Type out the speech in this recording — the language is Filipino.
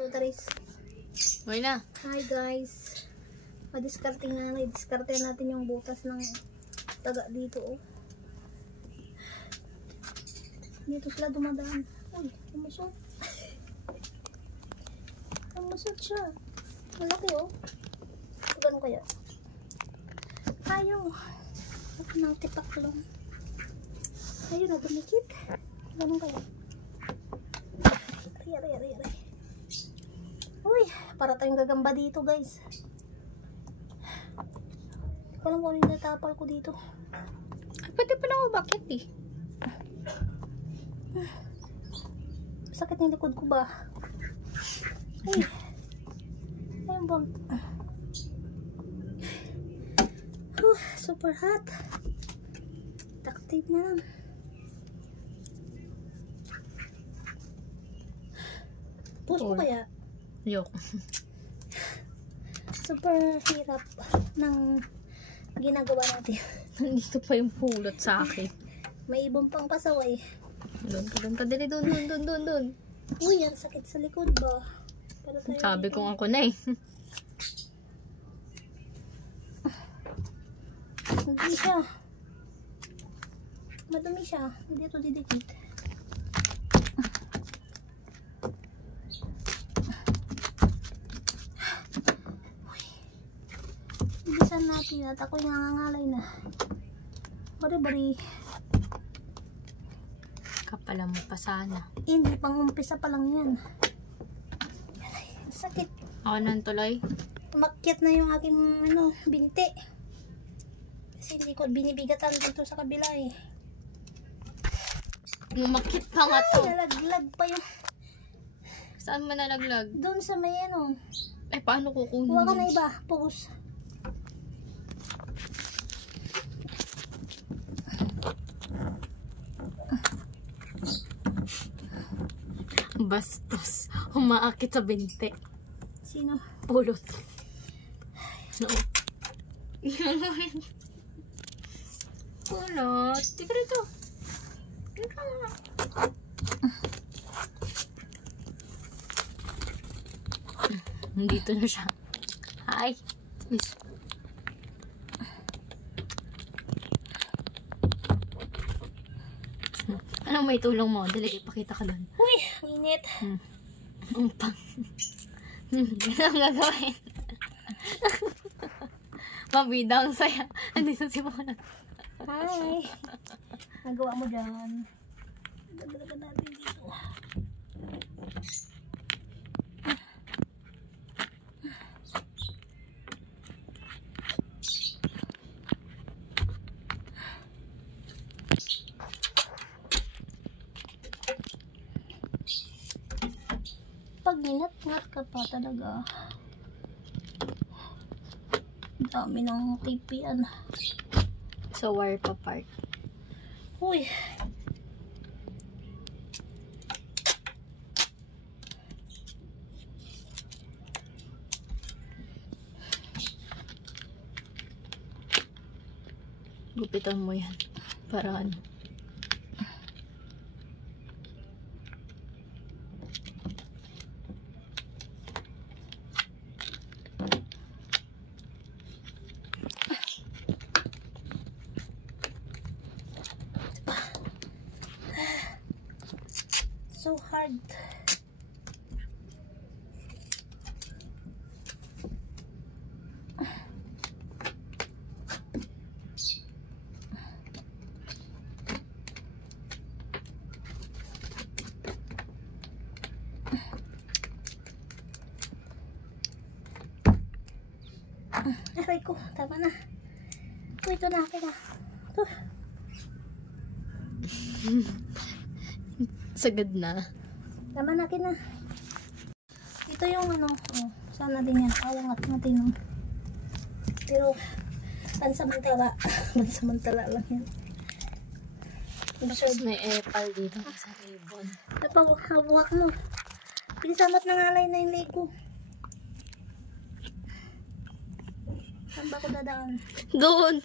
Okay na. Hi guys. Madiskarte nga. Diskarte natin yung butas ng taga dito. Oh. Dito sila dumadaan. Uy, lumusot. Lumusot siya. Malaki oh. Ganun kaya? Ayaw. Ako nang tipaklong. Ayaw na dumikit. Ganun kaya? Aray. Uy, para tayong gagamba dito guys. Walang kung yung natapal ko dito. Ay, pwede pa lang bakit eh. Sakit ng likod ko ba? Ay. Ayun bang. Super hot. Taktiv na lang. Push mo kaya? Yok. Super hirap ng ginagawa natin. Nandito pa yung pulot sa akin. May ibang pang pasaway. Doon ka dali. Doon. Uy, ang sakit sa likod ba? Sabi ko ako na eh. Hindi siya. Madumi siya. Hindi ito didikit. Ibisan natin at ako'y nangangalay na. Bari. Kapala mo pa sana. Hindi, pang umpisa pa lang yan. Sakit. Ako nang tuloy. Umakyat na yung aking binti. Kasi hindi ko binibigatan dito sa kabila eh. Umakit pa nga to. Ay, nalaglag pa yung... Saan mo nalaglag? Doon sa may Eh, paano kukunin? Huwag ka na iba. Pause. Bastos. Umaakit sa binte. Sino? Pulot. No. Pulot. Tika rito. Tika nga. Dito na siya. Hi. Anong may tulong mo? Dali, ipakita ka doon. Uy, init. Umpang. Ganun gagawin. Mabida ang saya. Andito si Mona. Hi. Nagawa mo dyan. Dagdagan natin dito. Pag ginat-ngat ka pa talaga. Dami ng tipian. So, wire pa part. Uy. Gupitan mo yan. Para ano. So hard. Aray ko, tama na. Ito na, akin na. Ito. Sagad na. Tama na, akin na. Ito yung sana din yan. Awangat natin. Pero, pansamantala. Pansamantala lang yan. Tapos may epal dito sa ribbon. Napawak mo. Pinisamat na ngalay na yung leg ko. Saan ba ako dadaan? Doon!